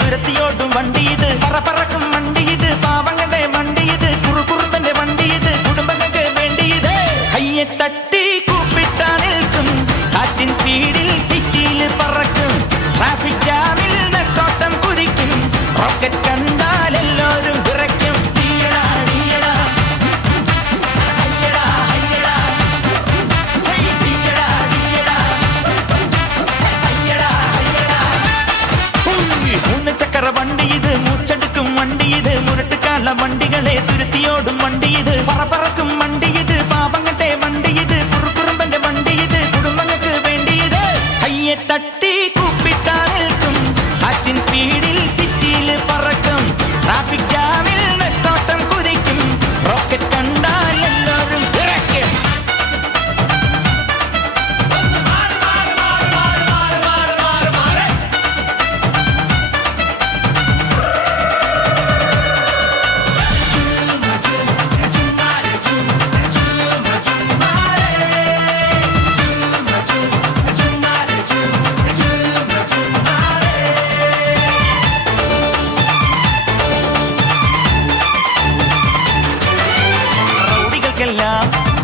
തുരത്തിയോടും വണ്ടി ഇത്, പറക്കും വണ്ടി ഇത്, പാവങ്ങളുടെ വണ്ടി ഇത്, കുറുകുറുമ്പന്റെ വണ്ടി ഇത്, കുടുംബങ്ങൾക്ക് വേണ്ടി ഇത്. കയ്യെ തട്ടി കൂപ്പിട്ടാ നിൽക്കും, കാറ്റിൻ സ്പീഡിൽ സിറ്റിയിൽ പറക്കും, ട്രാഫിക് ജാമിൽ നെട്ടോട്ടം കുതിക്കും, റോക്കറ്റ് കണ്ടാൽ എല്ലാവരും വിറയ്ക്കും. വണ്ടി ഇത്, മൂച്ചെടുക്കും വണ്ടി ഇത്, മുരട്ടുകാല വണ്ടികളെ തുരുത്തിയോടും വണ്ടി ഇത്, പറക്കും വണ്ടി ഇത്, പാപങ്ങളുടെ വണ്ടി ഇത്, കുറുകുറുമ്പന്റെ വണ്ടി ഇത്, കുടുംബങ്ങൾക്ക് വേണ്ടി ഇത്. കയ്യെ തട്ടി കൂപ്പിട്ടാ നിൽക്കും, കാറ്റിൻ സ്പീഡിൽ സിറ്റിയിൽ പറക്കും, ട്രാഫിക് ജാമിൽ നെട്ടോട്ടം കുതിക്കും, റോക്കറ്റ് കണ്ടാൽ എല്ലാവരും വിറയ്ക്കും.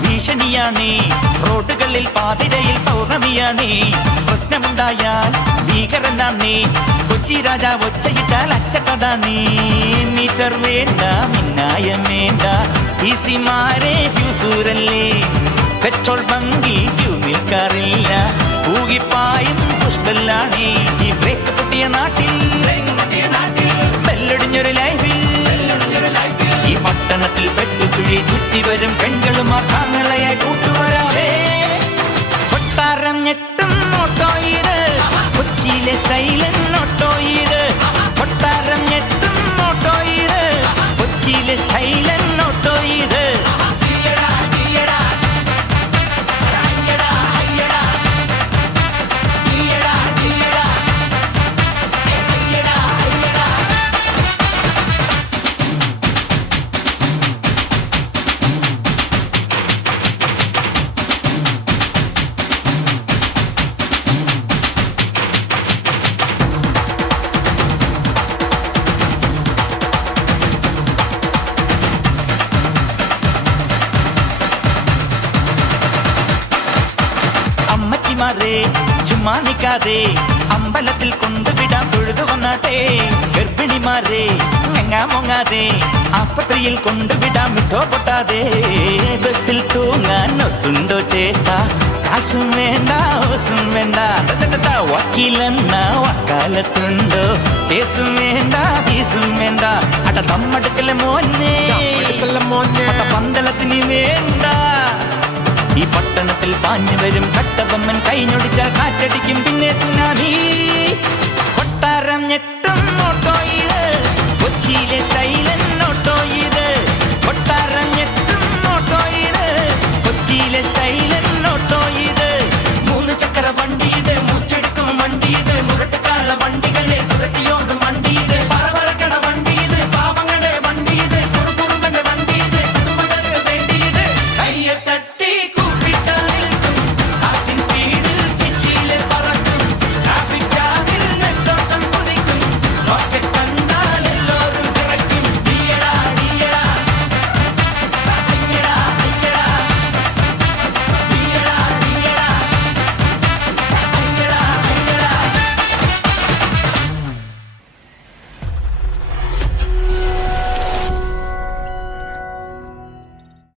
ഭീഷണിയാണേ റോഡുകളിൽ പാതിരയിൽ പൗർണമിയാണേ, പ്രശ്നമുണ്ടായാൽ ഭീകരനാണേ, കൊച്ചി രാജ ഒച്ചയിട്ടാൽ അച്ചക്കടാണേ. മീറ്റർ വേണ്ട, മിന്നായം വേണ്ട, ഈസിമാരെ ഫ്യൂസൂരല്ലേ, പെട്രോൾ ബങ്കിൽ ക്യൂ നിൽക്കാറില്ല, പൂകിപ്പായും പുഷ്പല്ലാണേ. ഈ ബ്രേക്ക് പൊട്ടിയ നാട്ടിൽ ബെല്ലൊടിഞ്ഞൊരു ലൈഫിൽ, ഈ പട്ടണത്തിൽ പെട്ടുചുഴി ചുറ്റി വരും പെൺകളും ആങ്ങളയായി കൂട്ടുവരാവേ. കൊട്ടാരം ഞെട്ടും ഓട്ടോ ഇത്, കൊച്ചിയിലെ സൈലൻ ഓട്ടോ ഇത്, കൊട്ടാരം ഞെട്ടും ഓട്ടോ ഇത്, കൊച്ചിയിലെ സൈലൻ ഓട്ടോ ഇത്. ചുമ്മാ നിക്കാതെ അമ്പലത്തിൽ കൊണ്ടുവിടാൻ തൊഴുതു വന്നാട്ടെ, ഗർഭിണിമാരെ ഞങ്ങാമൊങ്ങാതെ ആസ്പത്രിയിൽ കൊണ്ടുവിടാൻ വിട്ടോ പൊട്ടാതെ, ബസ്സിൽ തൂങ്ങാൻ ഒസുണ്ടോ ചേട്ടാ, കാശും വേണ്ട ഓസും വേണ്ട, വക്കീലെന്ന വക്കാലത്തുണ്ടോ, കേസും വേണ്ട ഫീസും വേണ്ട, അട തമ്മടുക്കല മോനെ പന്തളത്തിന് വേണ്ട. ഈ പട്ടണത്തിൽ പാഞ്ഞു വരും കട്ടബൊമ്മൻ, കൈഞ്ഞൊടിച്ചാൽ കാറ്റടിക്കും പിന്നെ സുനാമി. കൊട്ടാരം ഞെട്ടും ഓട്ടോ ഇത്, കൊച്ചിയിലെ സൈലൻ